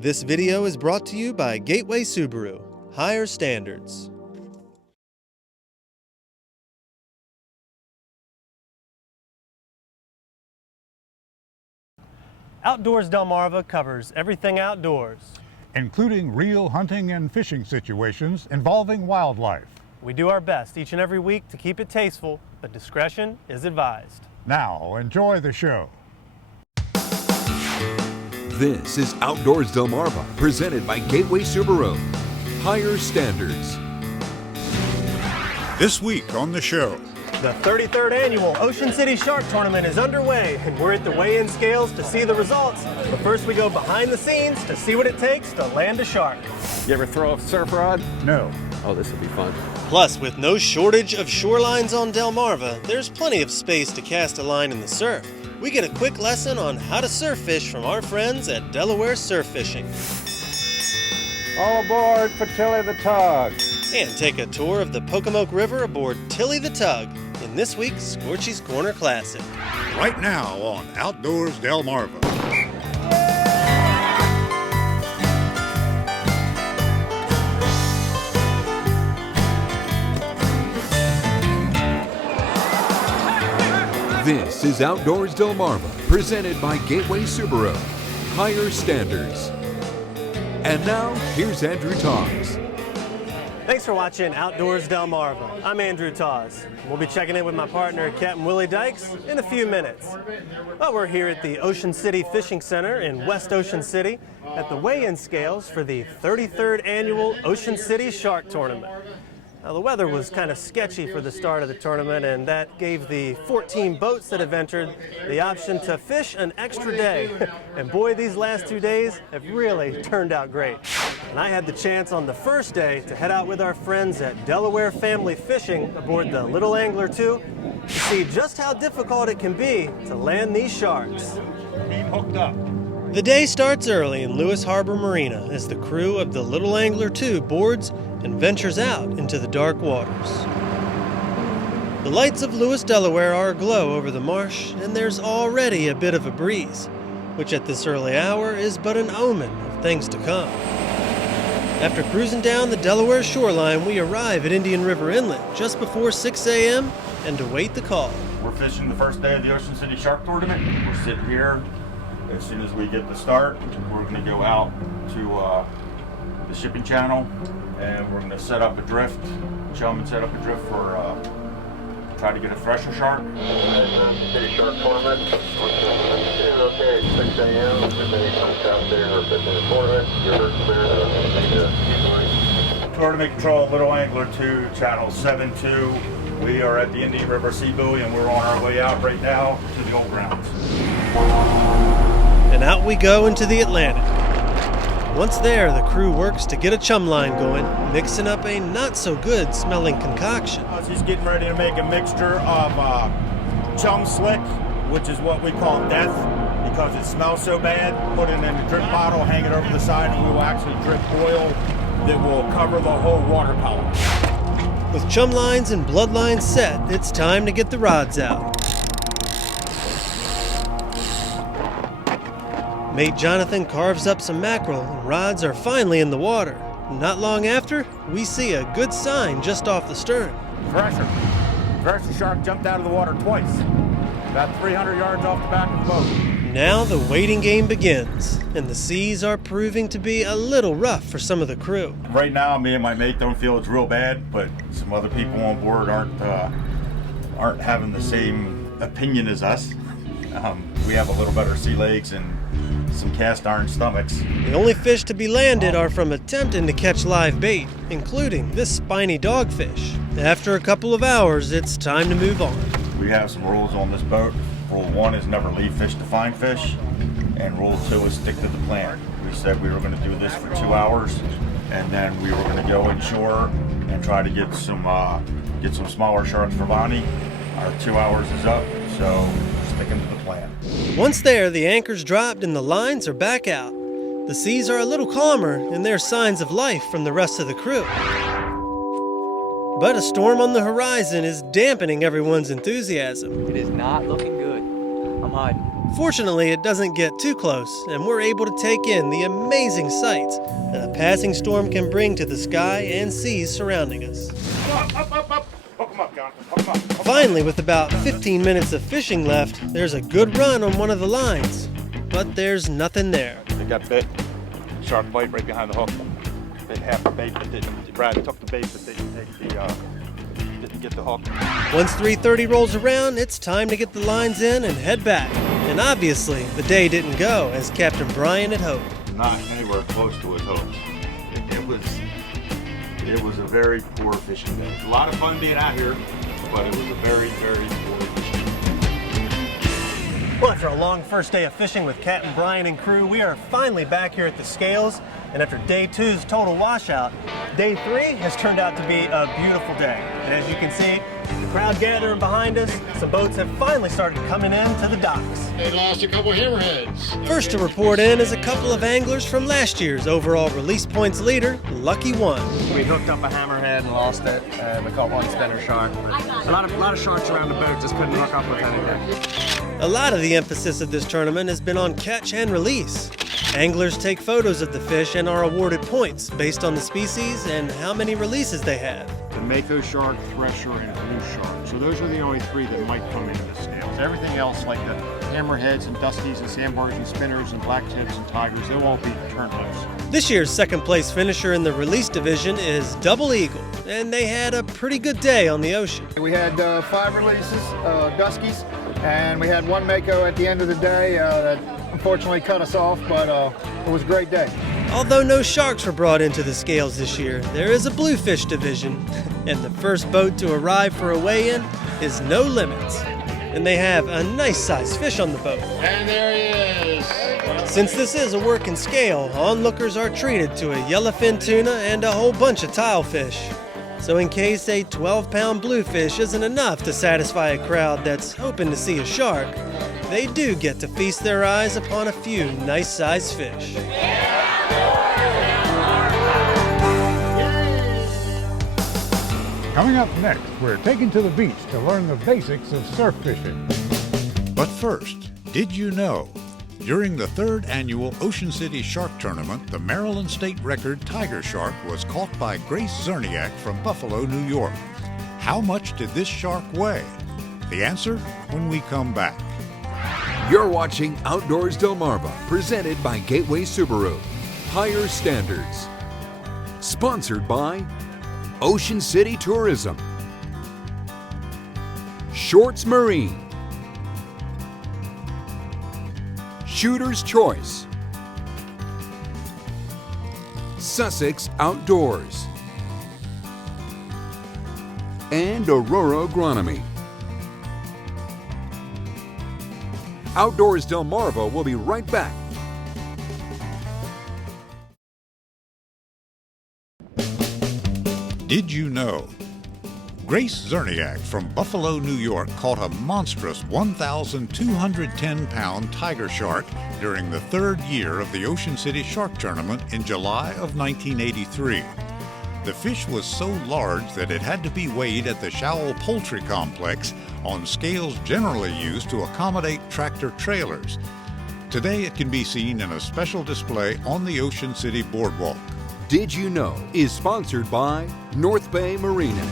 This video is brought to you by Gateway Subaru. Higher standards. Outdoors Delmarva covers everything outdoors, including real hunting and fishing situations involving wildlife. We do our best each and every week to keep it tasteful, but discretion is advised. Now, enjoy the show. This is Outdoors Delmarva, presented by Gateway Subaru. Higher standards. This week on the show, the 33rd annual Ocean City Shark Tournament is underway, and we're at the weigh-in scales to see the results. But first we go behind the scenes to see what it takes to land a shark. You ever throw a surf rod? No. Oh, this will be fun. Plus, with no shortage of shorelines on Delmarva, there's plenty of space to cast a line in the surf. We get a quick lesson on how to surf fish from our friends at Delaware Surf Fishing. All aboard for Tilly the Tug. And take a tour of the Pocomoke River aboard Tilly the Tug in this week's Scorchy's Corner Classic. right now on Outdoors Delmarva. This is Outdoors Delmarva, presented by Gateway Subaru. Higher standards. And now, here's Andrew Tawes. Thanks for watching Outdoors Delmarva. I'm Andrew Tawes. We'll be checking in with my partner, Captain Willie Dykes, in a few minutes. Well, we're here at the Ocean City Fishing Center in West Ocean City at the weigh-in scales for the 33rd annual Ocean City Shark Tournament. Now, the weather was kind of sketchy for the start of the tournament, and that gave the 14 boats that have entered the option to fish an extra day. And boy, these last 2 days have really turned out great. And I had the chance on the first day to head out with our friends at Delaware Family Fishing aboard the Little Angler 2 to see just how difficult it can be to land these sharks. Team hooked up. The day starts early in Lewis Harbor Marina as the crew of the Little Angler 2 boards and ventures out into the dark waters. The lights of Lewis, Delaware are aglow over the marsh, and there's already a bit of a breeze, which at this early hour is but an omen of things to come. After cruising down the Delaware shoreline, we arrive at Indian River Inlet just before 6 a.m. and await the call. We're fishing the first day of the Ocean City Shark Tournament. We're sitting here. As soon as we get the start, we're going to go out to the shipping channel, and we're going to set up a drift, chum and set up a drift for try to get a fresher shark. City Shark Tournament. Okay, 6 a.m. Everybody comes out there for the tournament. You're clear. Tournament Control, Little Angler 2, Channel 7-2. We are at the Indian River Sea Buoy, and we're on our way out right now to the old grounds. And out we go into the Atlantic. Once there, the crew works to get a chum line going, mixing up a not-so-good smelling concoction. He's getting ready to make a mixture of chum slick, which is what we call death, because it smells so bad. Put it in a drip bottle, hang it over the side, and we will actually drip oil that will cover the whole water column. With chum lines and bloodlines set, it's time to get the rods out. Mate Jonathan carves up some mackerel, and rods are finally in the water. Not long after, we see a good sign just off the stern. Fresher shark jumped out of the water twice, about 300 yards off the back of the boat. Now the waiting game begins, and the seas are proving to be a little rough for some of the crew. Right now, me and my mate don't feel it's real bad, but some other people on board aren't having the same opinion as us. We have a little better sea legs and some cast iron stomachs. The only fish to be landed are from attempting to catch live bait, including this spiny dogfish. After a couple of hours, it's time to move on. We have some rules on this boat. Rule 1 is never leave fish to find fish, and Rule 2 is stick to the plan. We said we were going to do this for 2 hours, and then we were going to go inshore and try to get some smaller sharks for Bonnie. Our 2 hours is up, so sticking to the plan. Once there, the anchor's dropped and the lines are back out. The seas are a little calmer, and there's signs of life from the rest of the crew. But a storm on the horizon is dampening everyone's enthusiasm. It is not looking good. I'm hiding. Fortunately, it doesn't get too close, and we're able to take in the amazing sights that a passing storm can bring to the sky and seas surrounding us. Up. Pocomoke, Jonathan. Pocomoke. Finally, with about 15 minutes of fishing left, there's a good run on one of the lines, but there's nothing there. They got bit. Sharp bite right behind the hook. They half the bait, but didn't. Brad took the bait, but didn't get the hook. Once 3:30 rolls around, it's time to get the lines in and head back. And obviously, the day didn't go as Captain Brian had hoped. Not anywhere close to his hopes. It was a very poor fishing day. A lot of fun being out here, but it was a very, very poor fishing day. Well, after a long first day of fishing with Captain Brian and crew, we are finally back here at the scales. And after day 2's total washout, day 3 has turned out to be a beautiful day. And as you can see, the crowd gathering behind us, some boats have finally started coming in to the docks. They lost a couple hammerheads. First to report in is a couple of anglers from last year's overall release points leader, Lucky One. We hooked up a hammerhead and lost it, and we caught one spinner shark. A lot of sharks around the boat, just couldn't hook up with anything. A lot of the emphasis of this tournament has been on catch and release. Anglers take photos of the fish and are awarded points based on the species and how many releases they have. The mako shark, thresher, and blue shark. So those are the only 3 that might come into the scales. Everything else, like the hammerheads and duskies and sandbars and spinners and black tips and tigers, they'll all be turned loose. This year's second place finisher in the release division is Double Eagle, and they had a pretty good day on the ocean. We had 5 releases, duskies, and we had 1 mako at the end of the day that unfortunately cut us off, but it was a great day. Although no sharks were brought into the scales this year, there is a bluefish division, and the first boat to arrive for a weigh-in is No Limits. And they have a nice sized fish on the boat. And there he is. Since this is a working scale, onlookers are treated to a yellowfin tuna and a whole bunch of tilefish. So in case a 12-pound bluefish isn't enough to satisfy a crowd that's hoping to see a shark, they do get to feast their eyes upon a few nice-sized fish. Coming up next, we're taken to the beach to learn the basics of surf fishing. But first, did you know? During the 3rd annual Ocean City Shark Tournament, the Maryland State record tiger shark was caught by Grace Zerniak from Buffalo, New York. How much did this shark weigh? The answer when we come back. You're watching Outdoors Delmarva, presented by Gateway Subaru. Higher standards. Sponsored by Ocean City Tourism, Shorts Marine, Shooter's Choice, Sussex Outdoors, and Aurora Agronomy. Outdoors Delmarva will be right back. Did you know? Grace Zerniak from Buffalo, New York caught a monstrous 1,210-pound tiger shark during the 3rd year of the Ocean City Shark Tournament in July of 1983. The fish was so large that it had to be weighed at the Showell Poultry Complex on scales generally used to accommodate tractor trailers. Today it can be seen in a special display on the Ocean City Boardwalk. Did You Know is sponsored by North Bay Marina.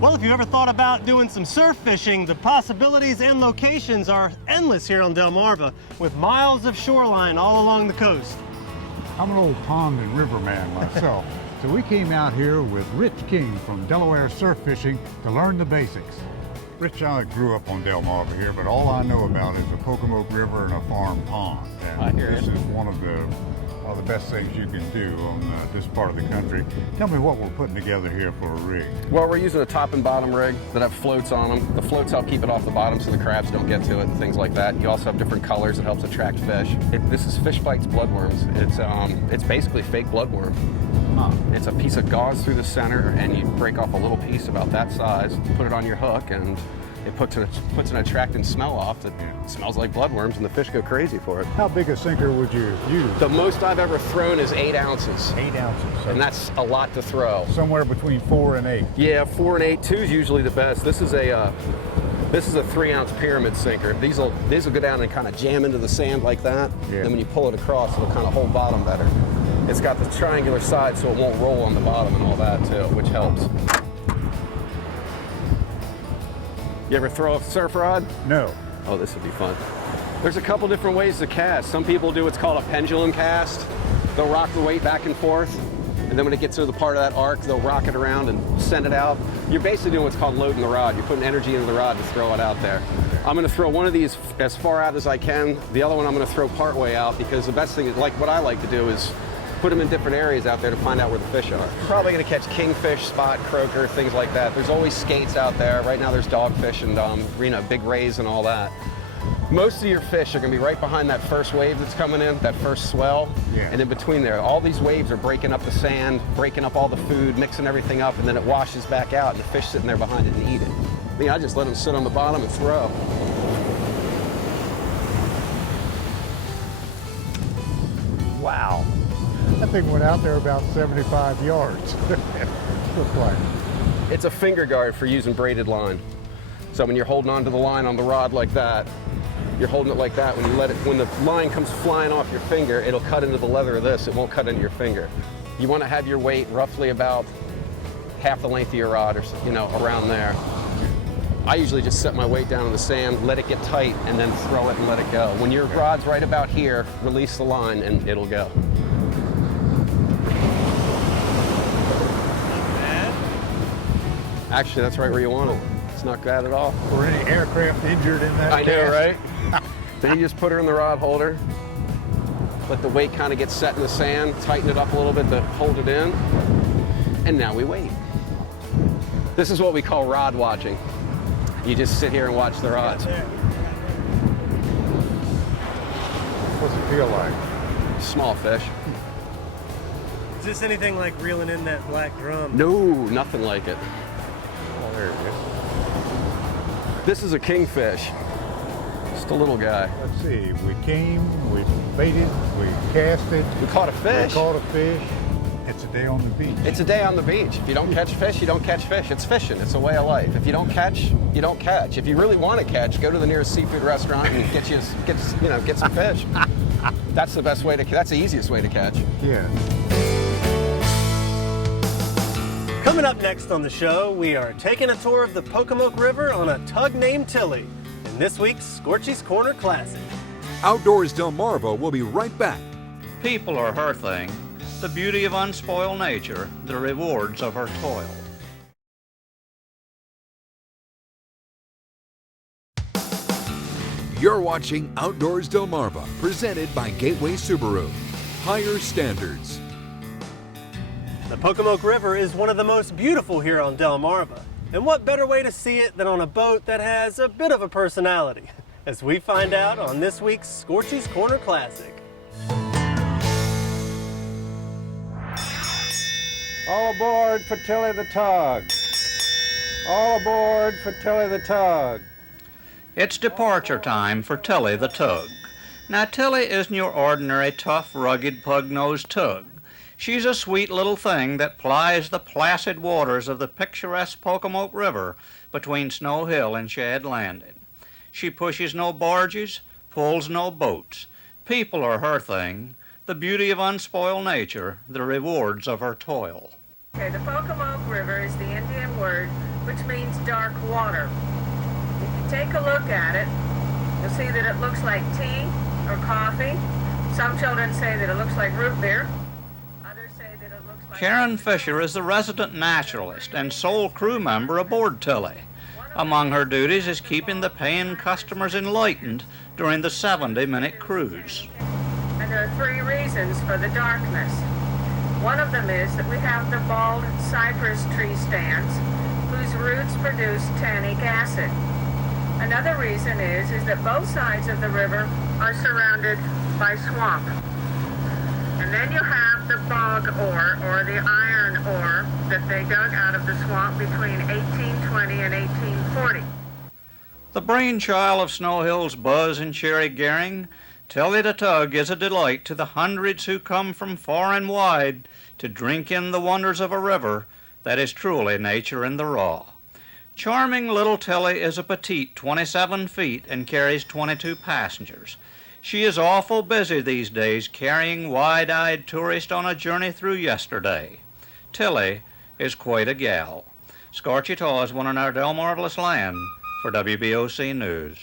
Well, if you ever thought about doing some surf fishing, the possibilities and locations are endless here on Delmarva, with miles of shoreline all along the coast. I'm an old pond and river man myself, so we came out here with Rich King from Delaware Surf Fishing to learn the basics. Rich, I grew up on Delmarva here, but all I know about is the Pocomoke River and a farm pond. And this is one of the best things you can do on this part of the country. Tell me what we're putting together here for a rig. Well, we're using a top and bottom rig that have floats on them. The floats help keep it off the bottom so the crabs don't get to it and things like that. You also have different colors that helps attract fish. This is Fish Bites bloodworms. It's basically fake bloodworm. It's a piece of gauze through the center, and you break off a little piece about that size, put it on your hook, and it puts an attracting smell off that smells like bloodworms, and the fish go crazy for it. How big a sinker would you use? The most I've ever thrown is 8 ounces. 8 ounces. So and that's a lot to throw. Somewhere between 4 and 8. Yeah, 4 and 8. 2 is usually the best. This is a This is a 3-ounce pyramid sinker. These will go down and kind of jam into the sand like that. Yeah. Then when you pull it across, it'll kind of hold bottom better. It's got the triangular side so it won't roll on the bottom and all that too, which helps. You ever throw a surf rod? No. Oh, this would be fun. There's a couple different ways to cast. Some people do what's called a pendulum cast. They'll rock the weight back and forth, and then when it gets to the part of that arc, they'll rock it around and send it out. You're basically doing what's called loading the rod. You're putting energy into the rod to throw it out there. I'm gonna throw one of these as far out as I can. The other one I'm gonna throw part way out, because the best thing is, like what I like to do is put them in different areas out there to find out where the fish are. Probably gonna catch kingfish, spot, croaker, things like that. There's always skates out there. Right now there's dogfish and big rays and all that. Most of your fish are gonna be right behind that first wave that's coming in, that first swell. Yeah. And in between there, all these waves are breaking up the sand, breaking up all the food, mixing everything up, and then it washes back out, and the fish sitting there behind it and eat it. I just let them sit on the bottom and throw. Wow. That thing went out there about 75 yards. Looked like. It's a finger guard for using braided line. So when you're holding onto the line on the rod like that, you're holding it like that. When you let it, when the line comes flying off your finger, it'll cut into the leather of this. It won't cut into your finger. You want to have your weight roughly about half the length of your rod, or around there. I usually just set my weight down in the sand, let it get tight, and then throw it and let it go. When your rod's right about here, release the line and it'll go. Actually, that's right where you want it. It's not bad at all. Were any aircraft injured in that I know, cast? right? Then you just put her in the rod holder, let the weight kind of get set in the sand, tighten it up a little bit to hold it in, and now we wait. This is what we call rod watching. You just sit here and watch the rods. What's it feel like? Small fish. Is this anything like reeling in that black drum? No, nothing like it. Oh, there it is. This is a kingfish. Just a little guy. Let's see. We came, we baited, we casted. We caught a fish. We caught a fish. It's a day on the beach. It's a day on the beach. If you don't catch fish, you don't catch fish. It's fishing. It's a way of life. If you don't catch, you don't catch. If you really want to catch, go to the nearest seafood restaurant and get some fish. That's the best way to. That's the easiest way to catch. Yeah. Coming up next on the show, we are taking a tour of the Pocomoke River on a tug named Tilly in this week's Scorchy's Corner Classic. Outdoors Delmarva will be right back. People are her thing, the beauty of unspoiled nature, the rewards of her toil. You're watching Outdoors Delmarva, presented by Gateway Subaru. Higher standards. The Pocomoke River is one of the most beautiful here on Delmarva. And what better way to see it than on a boat that has a bit of a personality? As we find out on this week's Scorchy's Corner Classic. All aboard for Tilly the Tug. All aboard for Tilly the Tug. It's departure time for Tilly the Tug. Now, Tilly isn't your ordinary tough, rugged, pug-nosed tug. She's a sweet little thing that plies the placid waters of the picturesque Pocomoke River between Snow Hill and Shad Landing. She pushes no barges, pulls no boats. People are her thing, the beauty of unspoiled nature, the rewards of her toil. Okay, the Pocomoke River is the Indian word which means dark water. If you take a look at it, you'll see that it looks like tea or coffee. Some children say that it looks like root beer. Others say that it looks like... Karen Fisher is the resident naturalist and sole crew member aboard Tilly. Among her duties is keeping the paying customers enlightened during the 70-minute cruise. And there are three reasons for the darkness. One of them is that we have the bald cypress tree stands whose roots produce tannic acid. Another reason is that both sides of the river are surrounded by swamp. And then you have the bog ore, or the iron ore, that they dug out of the swamp between 1820 and 1840. The brainchild of Snow Hill's Buzz and Cherry Gehring, Tilly the Tug is a delight to the hundreds who come from far and wide to drink in the wonders of a river that is truly nature in the raw. Charming little Tilly is a petite 27 feet and carries 22 passengers. She is awful busy these days carrying wide-eyed tourists on a journey through yesterday. Tilly is quite a gal. Scorchy Tawes, one in our Delmarvelous land, for WBOC News.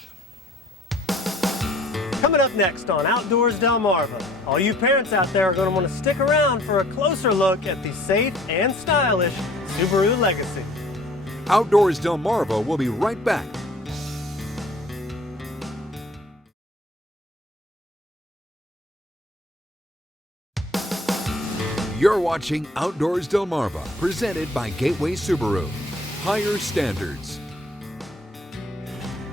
Coming up next on Outdoors Delmarva, all you parents out there are going to want to stick around for a closer look at the safe and stylish Subaru Legacy. Outdoors Delmarva will be right back. You're watching Outdoors Delmarva, presented by Gateway Subaru. Higher standards.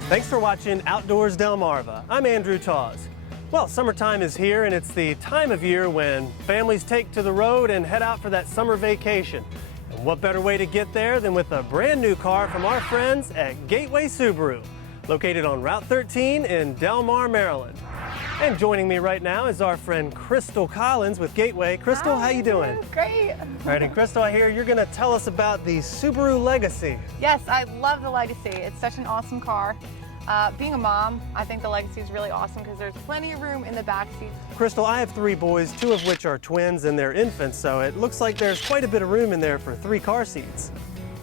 Thanks for watching Outdoors Delmarva. I'm Andrew Tawes. Well, summertime is here, and it's the time of year when families take to the road and head out for that summer vacation. And what better way to get there than with a brand new car from our friends at Gateway Subaru, located on Route 13 in Delmar, Maryland. And joining me right now is our friend Crystal Collins with Gateway. Crystal, how you doing? Great. All right, and Crystal, I hear you're going to tell us about the Subaru Legacy. Yes, I love the Legacy. It's such an awesome car. Being a mom, I think the Legacy is really awesome because there's plenty of room in the back seat. Crystal, I have 3 boys, 2 of which are twins and they're infants, so it looks like there's quite a bit of room in there for 3 car seats.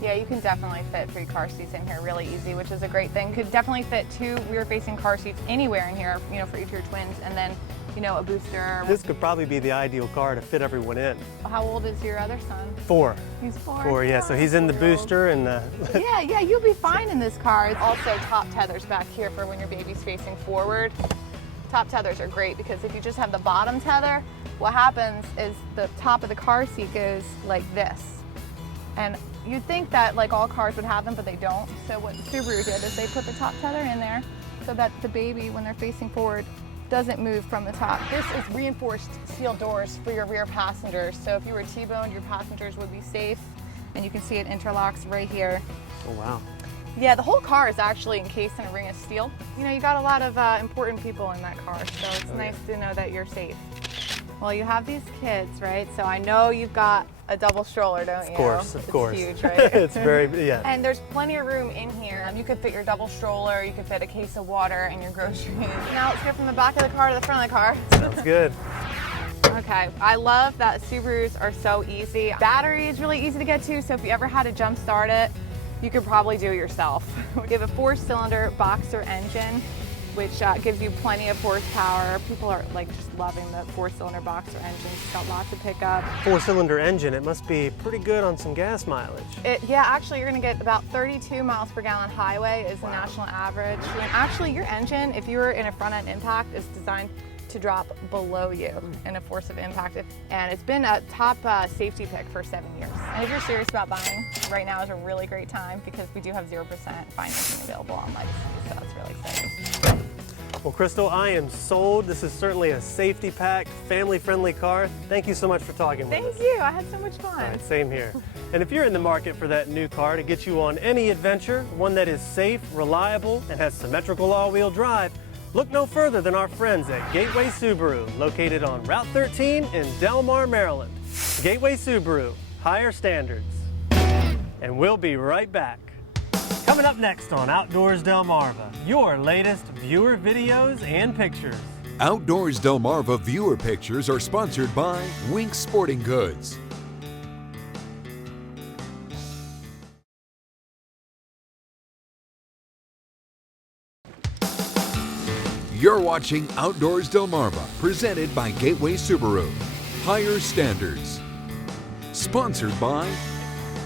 Yeah, you can definitely fit 3 car seats in here really easy, which is a great thing. Could definitely fit 2 rear-facing car seats anywhere in here, you know, for each of your twins, and then, you know, a booster. This could probably be the ideal car to fit everyone in. How old is your other son? 4. He's 4. 4, yeah, so he's in the booster and yeah, you'll be fine in this car. It's also top tethers back here for when your baby's facing forward. Top tethers are great because if you just have the bottom tether, what happens is the top of the car seat goes like this. And you'd think that like all cars would have them, but they don't. So what Subaru did is they put the top tether in there so that the baby, when they're facing forward, doesn't move from the top. This is reinforced steel doors for your rear passengers. So if you were T-boned, your passengers would be safe. And you can see it interlocks right here. Oh, wow. Yeah, the whole car is actually encased in a ring of steel. You know, you got a lot of important people in that car, so it's nice to know that you're safe. Well, you have these kids, right? So I know you've got a double stroller, don't you? Of course, of course. It's huge, right? It's very, yeah. And there's plenty of room in here. You could fit your double stroller, you could fit a case of water and your groceries. Now let's go from the back of the car to the front of the car. Sounds good. Okay, I love that Subarus are so easy. Battery is really easy to get to, so if you ever had to jump start it, you could probably do it yourself. We have a 4-cylinder boxer engine, which gives you plenty of horsepower. People are like just loving the 4-cylinder boxer engine. It's got lots of pickup. 4-cylinder engine, it must be pretty good on some gas mileage. Yeah, actually you're gonna get about 32 miles per gallon highway is the national average. And actually your engine, if you were in a front end impact, is designed to drop below you in a force of impact. And it's been a top safety pick for 7 years. And if you're serious about buying, right now is a really great time because we do have 0% financing available on Legacy, so that's really exciting. Well, Crystal, I am sold. This is certainly a safety-packed, family-friendly car. Thank you so much for talking with us. Thank you, I had so much fun. All right, same here. And if you're in the market for that new car to get you on any adventure, one that is safe, reliable, and has symmetrical all-wheel drive, look no further than our friends at Gateway Subaru, located on Route 13 in Delmar, Maryland. Gateway Subaru, higher standards. And we'll be right back. Coming up next on Outdoors Delmarva, your latest viewer videos and pictures. Outdoors Delmarva viewer pictures are sponsored by Wink Sporting Goods. You're watching Outdoors Delmarva, presented by Gateway Subaru. Higher standards. Sponsored by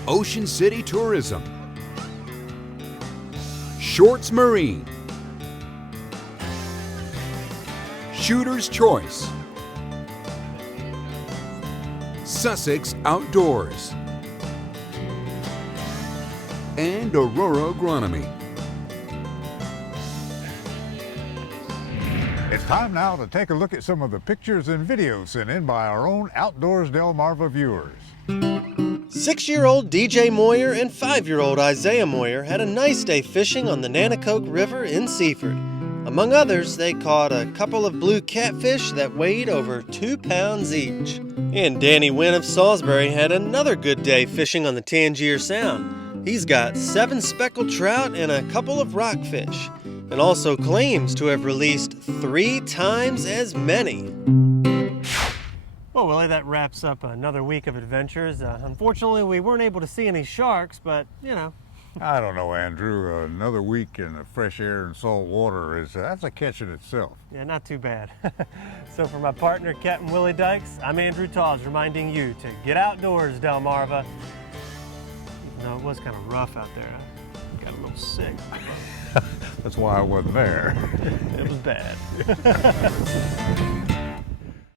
Ocean City Tourism, Shorts Marine, Shooter's Choice, Sussex Outdoors, and Aurora Agronomy. It's time now to take a look at some of the pictures and videos sent in by our own Outdoors Delmarva viewers. 6-year-old DJ Moyer and 5-year-old Isaiah Moyer had a nice day fishing on the Nanticoke River in Seaford. Among others, they caught a couple of blue catfish that weighed over 2 pounds each. And Danny Wynn of Salisbury had another good day fishing on the Tangier Sound. He's got 7 speckled trout and a couple of rockfish, and also claims to have released 3 times as many. Well, Willie, that wraps up another week of adventures. Unfortunately, we weren't able to see any sharks, but, you know. I don't know, Andrew. Another week in the fresh air and salt water that's a catch in itself. Yeah, not too bad. So for my partner, Captain Willie Dykes, I'm Andrew Tawes, reminding you to get outdoors, Delmarva. Even though it was kind of rough out there, I got a little sick. That's why I wasn't there. It was bad.